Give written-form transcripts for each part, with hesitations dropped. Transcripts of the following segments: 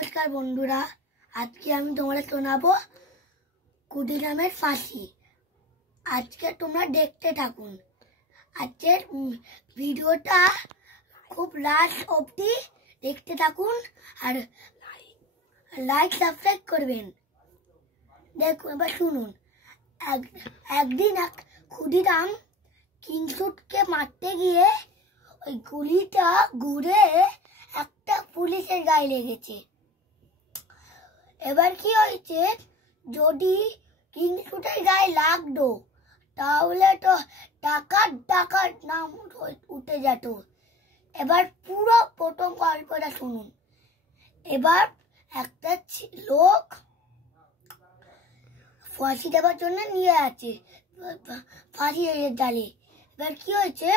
নমস্কার বন্ধুরা, আজকে আমি তোমাদের শোনাবো ক্ষুদিরামের ফাঁসি। আজকে তোমরা দেখতে থাকুন। আজকের ভিডিওটা খুব লাস্ট অবধি দেখতে থাকুন আর লাইক সাবস্ক্রাইব করবেন। দেখুন, এবার শুনুন। একদিন ক্ষুদিরাম কিংসুটকে মারতে গিয়ে ওই গুলিটা ঘুরে একটা পুলিশের গায়ে লেগেছে। এবার কি হয়েছে, যদি কিংসুটের গায়ে লাগতো তাহলে তো টাকার নাম উঠে যেত। এবার পুরো প্রথম গল্পটা শুনুন। এবার একটা লোক ফাঁসি দেওয়ার জন্য নিয়ে আছে ফাঁসি জালে। এবার কি হয়েছে,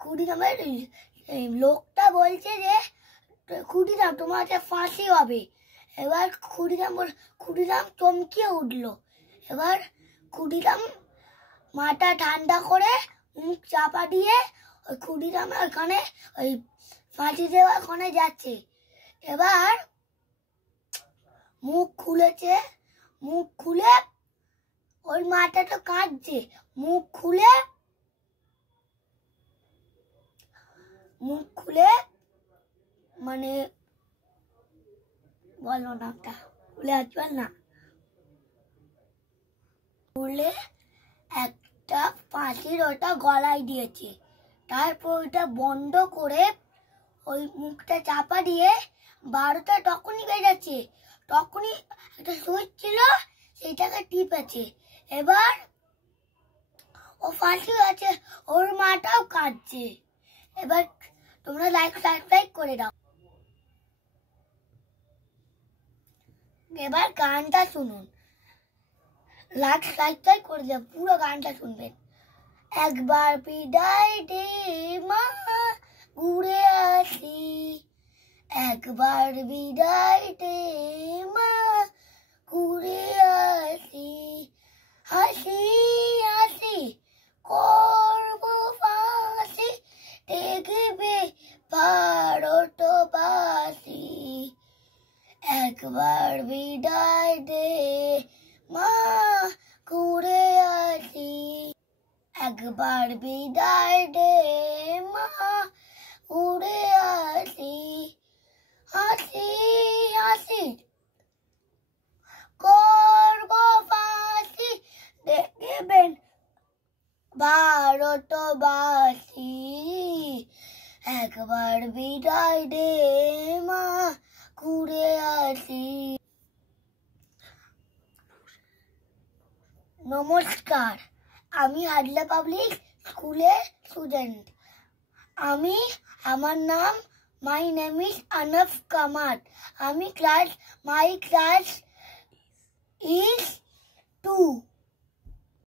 ক্ষুদিরামের লোকটা বলছে যে ক্ষুদিরাম তোমার কাছে ফাঁসি হবে। এবার ক্ষুদিরাম চমকিয়ে উঠলো। এবার ক্ষুদিরাম মাথা ঠান্ডা করে মুখ চাপা দিয়ে ওই ক্ষুদিরামের ওখানে ওই ফাঁসি দেওয়ার ওখানে যাচ্ছে। এবার মুখ খুলে ওই মাথাটা কাঁদছে। মুখ খুলে মানে বলো না, খুলে আসবেন না, খুলে একটা ফাঁসির ওটা গলায় দিয়েছে। তারপর ওইটা বন্ধ করে ওই মুখটা চাপা দিয়ে 12টা তখনই বেজেছে। তখনই একটা সুইচ ছিল, সেইটাকে টিপেছে। এবার ও ফাঁসি আছে, ওর মাটাও কাঁদছে। এবার তোমরা লাইক সাবস্ক্রাইব করে দাও। এবার গানটা শুনুন, লাইক সাবস্ক্রাইব করে দাও, পুরো গানটা শুনবেন। একবার বিদায় দে মা, ঘুরে আসি। একবার বিদায় দে মা, ঘুরে আসি। হাসি হাসি করব ফাঁসি, দেখবে ভারতবাসী। একবার বিদায় দে মা, ঘুরে আসি। একবার বিদায় দে মা, ঘুরে আসি। হাসি হাসি করব ফাঁসি, দেখবেন ভারতবাসী। একবার বিদায় দে মা, ঘুরে আসি। নমস্কার, আমি হাজলা পাবলিক স্কুলের স্টুডেন্ট। আমার নাম মাই নেম ইজ আনফ কামাত। My class is 2।